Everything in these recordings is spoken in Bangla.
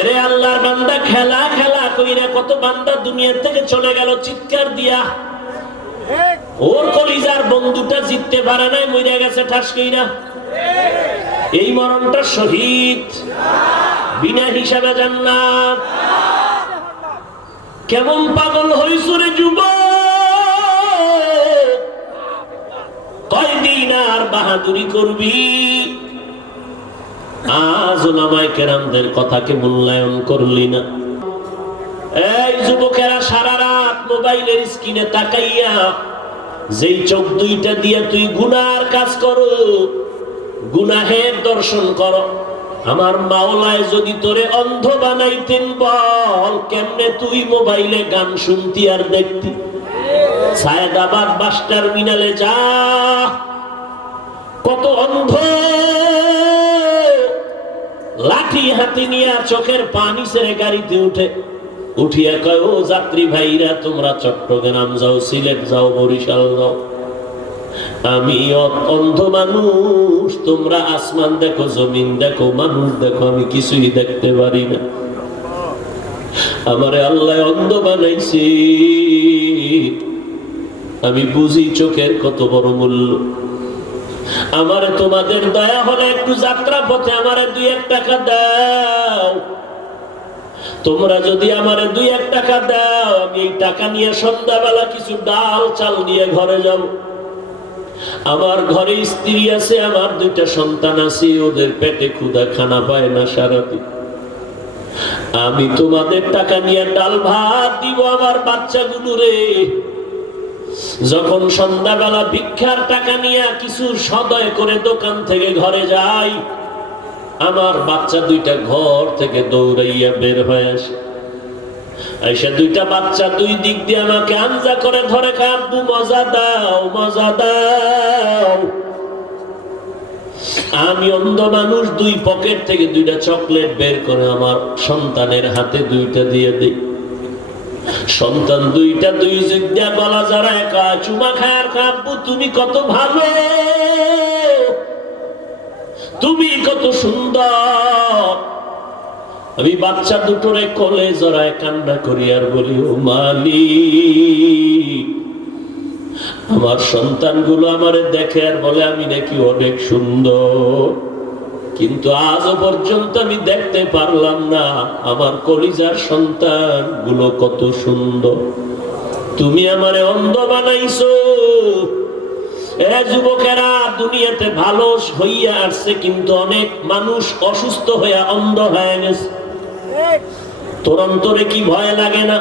এরে আল্লাহর বান্দা খেলা খেলা কইরা কত বান্দা দুনিয়া থেকে চলে গেল চিৎকার দিয়া। ওর কলিজার বন্ধুটা জিততে পারে নাই, মরে গেছে ঠাস কইরা। এই মরণটা শহীদ, বিনা হিসাবে জান্নাত। কেমন পাগল হইছো রে যুবক, কয়দিন আর বাহাদুরি করবি? আজ ওলামায়ে কেরামদের কথাকে মূল্যায়ন করলি না। এই যুবকেরা সারা রাত মোবাইলের স্ক্রিনে তাকাইয়া যেই চোখ দুইটা দিয়ে তুই গুনার কাজ করো, গুনাহের দর্শন করো, আমার মাওলায় যদি তোরে অন্ধ বানাইতেন বল কেমনে তুই মোবাইলে গান শুনতি আর দেখতি? সায়েদাবাদ বাস টার্মিনালে যা, কত অন্ধ লাঠি হাতে নিয়ে চোখের পানি ছেড়ে গাড়িতে উঠিয়া কয়, ও যাত্রী ভাইরা তোমরা চট্টগ্রাম যাও, সিলেট যাও, বরিশাল যাও, আমি অন্ধ মানুষ, তোমরা আসমান দেখো, জমিন দেখো, মানুষ দেখো, আমি কিছুই দেখতে পারি না। আমারে আল্লাহ অন্ধ বানাইছে, আমি বুঝি চোখের কত বড় মূল্য। আমারে তোমাদের দয়া হলে একটু যাত্রা পথে আমারে 2-1 টাকা দাও। তোমরা যদি আমারে 2-1 টাকা দাও, আমি এই টাকা নিয়ে সন্ধ্যাবেলা কিছু ডাল চাল নিয়ে ঘরে যাব। আমার ঘরে স্ত্রী আছে, আমার 2টা সন্তান আছে, ওদের পেটে ক্ষুধা, খানা পায় না সারাদিন। আমি তোমাদের টাকা নিয়ে ডাল ভাত দিব আমার বাচ্চাগুলোরে। যখন সন্ধ্যাবেলা ভিক্ষার টাকা নিয়ে কিছু সদয় করে দোকান থেকে ঘরে যাই, আমার বাচ্চা 2টা ঘর থেকে দৌড়াইয়া বের হয়ে আসে। আইসা 2টা বাচ্চা 2 দিক দিয়ে আমাকে আঞ্জা করে ধরে, আব্বু মজা দাও, মজা দাও। আমি অন্ধ মানুষ, 2 পকেট থেকে 2টা চকলেট বের করে আমার সন্তানের হাতে 2টা দিয়ে দিই। সন্তান 2টা 2 জিজ্ঞা গলা যারা একা চুমা খায়, আব্বু তুমি কত ভালো, তুমি কত সুন্দর। আমি বাচ্চা দুটোরে কোলে জড়ায় কান্না করি আর বলি, ও মালিক, আমার সন্তানগুলো আমারে দেখে আর বলে আমি নাকি অনেক সুন্দর, কিন্তু আজও পর্যন্ত আমি দেখতে পারলাম না আমার কলিজার সন্তানগুলো কত সুন্দর। তুমি আমারে অন্ধ বানাইছো। এ যুবকেরা, দুনিয়াতে ভালো হইয়া আসছে, কিন্তু অনেক মানুষ অসুস্থ হইয়া অন্ধ হয়ে গেছে। তোর অন্তরে কি ভয় লাগে না?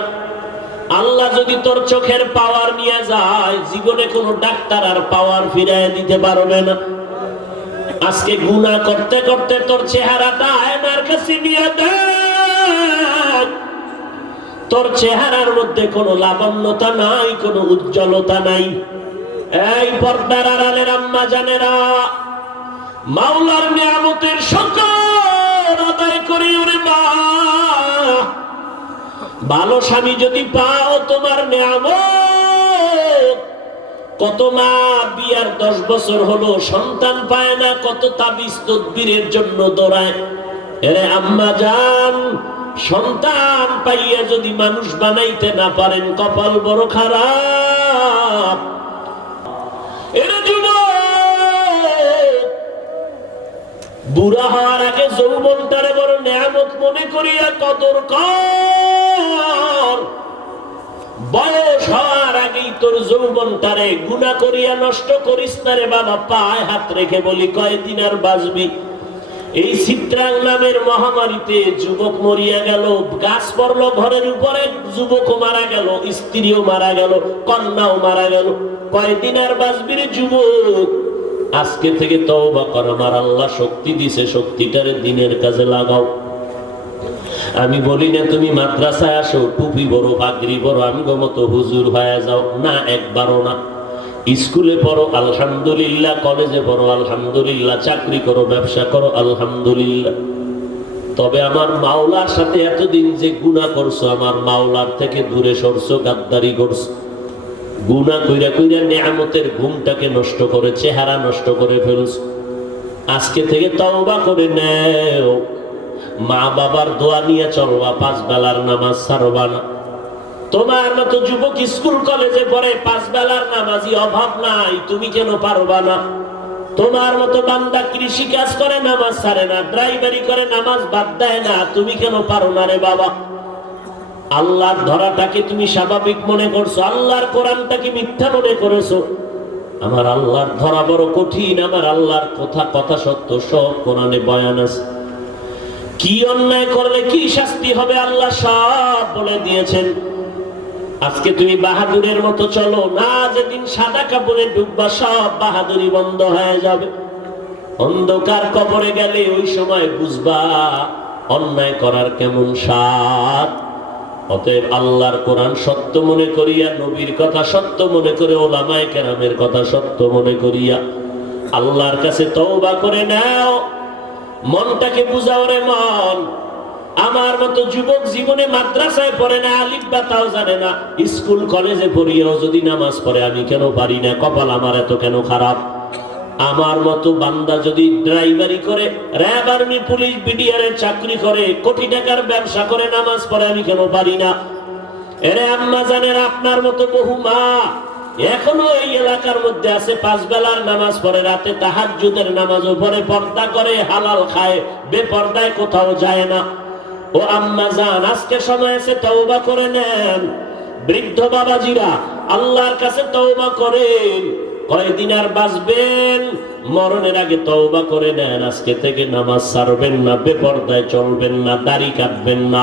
আল্লাহ যদি তোর চোখের পাওয়ার নিয়ে যায়, জীবনে কোনো ডাক্তার আর পাওয়ার ফিরায় দিতে পারবে না। আজকে গুনাহ করতে করতে তোর চেহারাটা আয়নার কাছে নিয়ে দেখ, তোর চেহারার মধ্যে কোনো লাবণ্যতা নাই, কোনো উজ্জ্বলতা নাই। এই পর্দার আড়ালের আম্মা জানেরা, মাওলার নিয়ামতের শুকর আদায় করি ওরে মা। ভালো স্বামী যদি পাও তোমার নিয়ামত। কত মা বিয়ার 10 বছর হলো সন্তান পায় না, কত তাবিজ তদবিরের জন্য দৌড়ায়। এরে আম্মা জান, সন্তান পাইয়া যদি মানুষ বানাইতে না পারেন, কপাল বড় খারাপ। এরে যুবক, বুড়া হওয়ার আগে যৌবনটারে বড় নিয়ামত মনে করিয়া কদর কর। বয়স হওয়ার আগেই তোর যৌবনটারে গুনাহ করিয়া নষ্ট করিস না রে বাবা। পায়ে হাত রেখে বলি, কয়দিন আর বাঁচবি? এই চিত্রাং নামের মহামারীতে যুবক মরিয়া গেল, গাছ পড়লো ঘরের উপরে, যুবকও মারা গেল, স্ত্রীও মারা গেল, কন্যাও মারা গেল। কয়দিন আর বাঁচবি রে যুবক? আজকে থেকে তওবা কর। আমার আল্লাহ শক্তি দিছে, শক্তিটারে দিনের কাজে লাগাও। আমি বলি না তুমি মাদ্রাসায় আসো, টুপি বড়, পাগড়ি বড়, আমি মতো হুজুর হয়ে যাও না, একবারও না। স্কুলে পড়ো আলহামদুলিল্লাহ, কলেজে পড়ো আলহামদুলিল্লাহ, চাকরি করো, ব্যবসা করো আলহামদুলিল্লাহ। তবে আমার মাওলার সাথে এতদিন যে গুনাহ করছো, আমার মাওলার থেকে দূরে সরছো, গাদ্দারি করছো। গুনাহ কইরা কইরা নিয়ামতের ঘুমটাকে নষ্ট করে, চেহারা নষ্ট করে ফেলছো। আজকে থেকে তওবা করে নাও। মা বাবার দোয়া নিয়ে চলবা, 5 বেলার নামাজ ছাড়বা না। তোমার মতো যুবক স্কুল কলেজে পড়ে, 5 বেলার নামাজি অভাব নাই, তুমি কেন পারবা না? তোমার মতো বান্দা কৃষি কাজ করে নামাজ ছাড়ে না, ড্রাইভারি করে নামাজ বাদ দেয় না, তুমি কেন পারো না রে বাবা? আল্লাহর ধরাটাকে তুমি স্বাভাবিক মনে করছো, আল্লাহর কোরআনটাকে মিথ্যা মনে করেছো। আমার আল্লাহর ধরা বড় কঠিন, আমার আল্লাহর কথা সত্য, সব কোরআনে বয়ান আছে। কি অন্যায় করলে কি শাস্তি হবে আল্লাহ সব বলে দিয়েছেন। আজকে তুমি বাহাদুরের মতো চলো না, যেদিন সাদা কাপড়ে ডুববা সব বাহাদুরি বন্ধ হয়ে যাবে। অন্ধকার কবরে গেলে ওই সময় বুঝবা অন্যায় করার কেমন স্বাদ। অতএব আল্লাহর কোরআন সত্য মনে করিয়া, নবীর কথা সত্য মনে করে, ওলামায়ে কেরামের কথা সত্য মনে করিয়া আল্লাহর কাছে তওবা করে নাও। মনটাকে বুঝাও রে মন। আমার মতো যুবক জীবনে মাদ্রাসায় পড়ে না, আলিফ বা তাও জানে না, স্কুল কলেজে পড়িয়াও যদি নামাজ পড়ে আমি কেন পারি না? কপাল আমার এত কেন খারাপ? আমার মতো বান্দা যদি ড্রাইভারি করে, র্যাব, আর্মি, পুলিশ, বিডিআরের চাকরি করে, কোটি টাকার ব্যবসা করে নামাজ পড়ে আমি কেন পারি না? এরে আম্মা জানেন, আপনার মতো বহু মা এখনো এই এলাকার মধ্যে আছে, 5 বেলার নামাজ পড়ে, রাতে তাহাজ্জুদের নামাজও পড়ে, পর্দা করে, হালাল খায়, বেপর্দায় কোথাও যায় না। ও আম্মা জান, আজকে সময় আছে, তওবা করে নেন। বৃদ্ধ বাবাজিরা আল্লাহর কাছে তওবা করেন। কয়দিন আর বাঁচবেন? মরণের আগে তওবা করে নেন। আজকে থেকে নামাজ ছাড়বেন না, বেপর্দায় চলবেন না, দাড়ি কাটবেন না,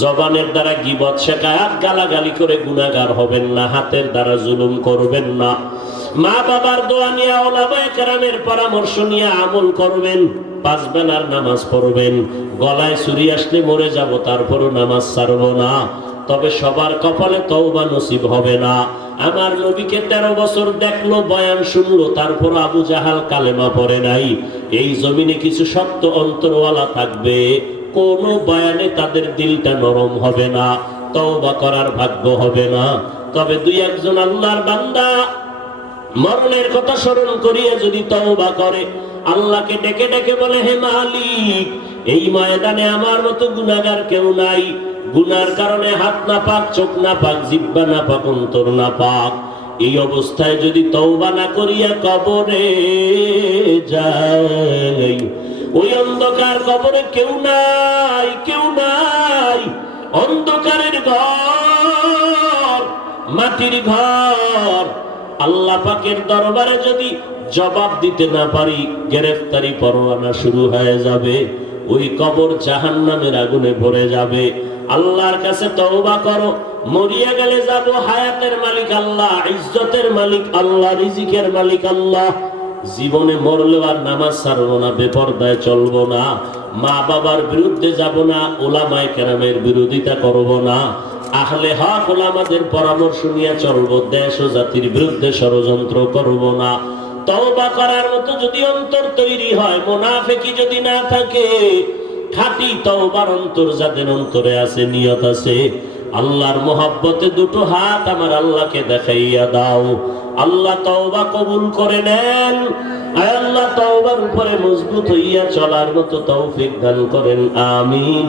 জবানের দ্বারা গীবত শেখায়াত গালাগালি করে গুনাহগার হবেন না, হাতের দ্বারা জুলুম করবেন না, মা বাবার দোয়া নিয়ে, ওলামায়ে কেরামের পরামর্শ নিয়ে আমল করবেন, 5 বেলার নামাজ পড়বেন। গলায় ছুরি আসলে মরে যাব, তারপরও নামাজ ছাড়বো না। তবে সবার কপালে তওবা নসিব হবে না। আমার নবীকে 13 বছর দেখলো, বয়ান শুনলো, তারপর আবু জাহাল কালেমা পড়ে নাই। এই জমিনে কিছু শক্ত অন্তরওয়ালা থাকবে, কোন বয়ানে তাদের দিলটা নরম হবে না, তওবা করার ভাগ্য হবে না। তবে 2-1 আল্লাহর বান্দা মরণের কথা স্মরণ করিয়া যদি তওবা করে, আল্লাহকে ডেকে ডেকে বলে, হে মালিক, এই ময়দানে আমার মতো গুনাহগার কেউ নাই, গুনার কারণে হাত না পাক, চোখ না পাক, জিহ্বা না পাক, অন্তর না পাক, এই অবস্থায় যদি তওবা না করিয়া কবরে যাই, ওই অন্ধকার কবরে কেউ নাই, কেউ নাই, অন্ধকারের ঘর, মাটির ঘর। আল্লাহ পাকের দরবারে যদি জবাব দিতে না পারি, গ্রেফতারি পরোয়ানা শুরু হয়ে যাবে, ওই কবর জাহান্নামের আগুনে ভরে যাবে। আল্লাহর কাছে তওবা করো। মরিয়া গেলে যাব, হায়াতের মালিক আল্লাহ, ইজ্জতের মালিক আল্লাহ, রিজিকের মালিক আল্লাহ। জীবনে মরলেও আর নামাজ ছাড়বো না, বেপরদায় চলবো না, মা বাবার বিরুদ্ধে যাব না, ওলামায়ে কেরামের বিরোধিতা করব না, আহলে হক ওলামাদের পরামর্শ নিয়ে চলবো, দেশ ও জাতির বিরুদ্ধে ষড়যন্ত্র করব না। তওবা করার মতো যদি অন্তর তৈরি হয়, মুনাফিকি যদি না থাকে, খাঁটি তওবার অন্তর যাদের অন্তরে আছে, নিয়ত আছে, আল্লাহর মহব্বতে 2 হাত আমার আল্লাহকে দেখাইয়া দাও। আল্লাহ তওবা কবুল করে নেন। আয় আল্লাহ, তওবার উপরে মজবুত হইয়া চলার মতো তৌফিক দান করেন, আমিন।